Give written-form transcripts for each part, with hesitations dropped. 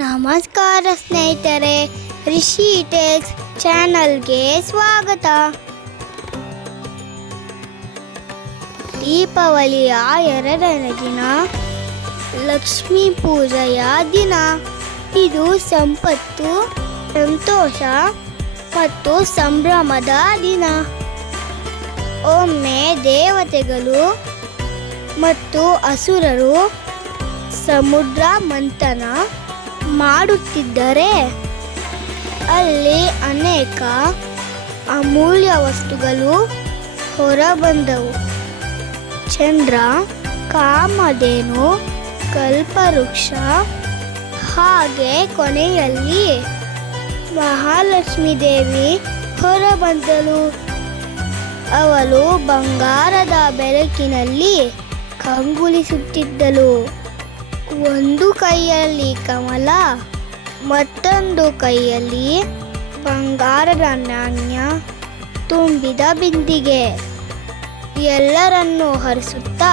ನಮಸ್ಕಾರ ಸ್ನೇಹಿತರೆ, ರಿಷಿ ಟೆಕ್ಸ್ ಚಾನಲ್ಗೆ ಸ್ವಾಗತ. ದೀಪಾವಳಿಯ 2ನೇ ದಿನ ಲಕ್ಷ್ಮೀ ಪೂಜೆಯ ದಿನ. ಇದು ಸಂಪತ್ತು, ಸಂತೋಷ ಮತ್ತು ಸಂಭ್ರಮದ ದಿನ. ಒಮ್ಮೆ ದೇವತೆಗಳು ಮತ್ತು ಅಸುರರು ಸಮುದ್ರ ಮಂಥನ ಮಾಡುತ್ತಿದ್ದರೆ ಅಲ್ಲಿ ಅನೇಕ ಅಮೂಲ್ಯ ವಸ್ತುಗಳು ಹೊರಬಂದವು. ಚಂದ್ರ, ಕಾಮಧೇನು, ಕಲ್ಪವೃಕ್ಷ, ಹಾಗೆ ಕೊನೆಯಲ್ಲಿ ಮಹಾಲಕ್ಷ್ಮೀ ದೇವಿ ಹೊರಬಂದಳು. ಅವಳು ಬಂಗಾರದ ಬೆಳಕಿನಲ್ಲಿ ಕಂಗೊಳಿಸುತ್ತಿದ್ದಳು. ಒಂದು ಕೈಯಲ್ಲಿ ಕಮಲ, ಮತ್ತೊಂದು ಕೈಯಲ್ಲಿ ಬಂಗಾರದ ನಾಣ್ಯ ತುಂಬಿದ ಬಿಂದಿಗೆ. ಎಲ್ಲರನ್ನೂ ಹರಿಸುತ್ತಾ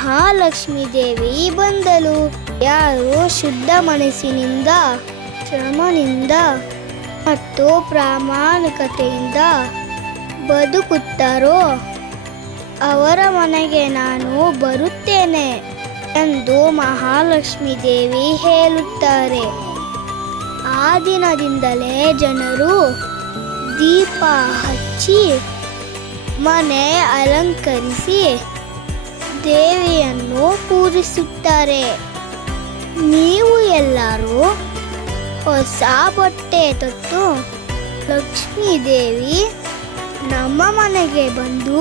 ಮಹಾಲಕ್ಷ್ಮೀ ದೇವಿ ಬಂದಳು. ಯಾರು ಶುದ್ಧ ಮನಸ್ಸಿನಿಂದ, ಶ್ರಮದಿಂದ ಮತ್ತು ಪ್ರಾಮಾಣಿಕತೆಯಿಂದ ಬದುಕುತ್ತಾರೋ ಅವರ ಮನೆಗೆ ನಾನು ಬರುತ್ತೇನೆ ಎಂದು ಮಹಾಲಕ್ಷ್ಮೀ ದೇವಿ ಹೇಳುತ್ತಾರೆ. ಆ ದಿನದಿಂದಲೇ ಜನರು ದೀಪ ಹಚ್ಚಿ ಮನೆ ಅಲಂಕರಿಸಿ ದೇವಿಯನ್ನು ಪೂಜಿಸುತ್ತಾರೆ. ನೀವು ಎಲ್ಲರೂ ಹೊಸ ಬಟ್ಟೆ ತೊಟ್ಟು ಲಕ್ಷ್ಮೀ ದೇವಿ ನಮ್ಮ ಮನೆಗೆ ಬಂದು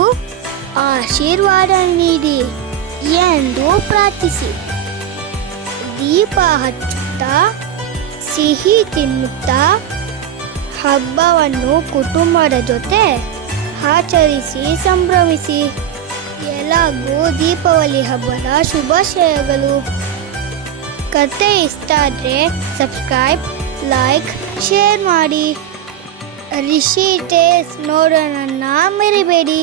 ಆಶೀರ್ವಾದ ನೀಡಿ ಎಂದು ಪ್ರಾರ್ಥಿಸಿ. ದೀಪ ಹಚ್ಚುತ್ತಾ, ಸಿಹಿ ತಿನ್ನುತ್ತಾ ಹಬ್ಬವನ್ನು ಕುಟುಂಬದ ಜೊತೆ ಆಚರಿಸಿ ಸಂಭ್ರಮಿಸಿ. ಎಲ್ಲರಿಗೂ ದೀಪಾವಳಿ ಹಬ್ಬದ ಶುಭಾಶಯಗಳು. ಕತೆ ಇಷ್ಟ ಆದರೆ ಸಬ್ಸ್ಕ್ರೈಬ್, ಲೈಕ್, ಶೇರ್ ಮಾಡಿ. ರಿಷಿ ಟೆಕ್ಸ್ ನೋಡೋಣ ಮರಿಬೇಡಿ.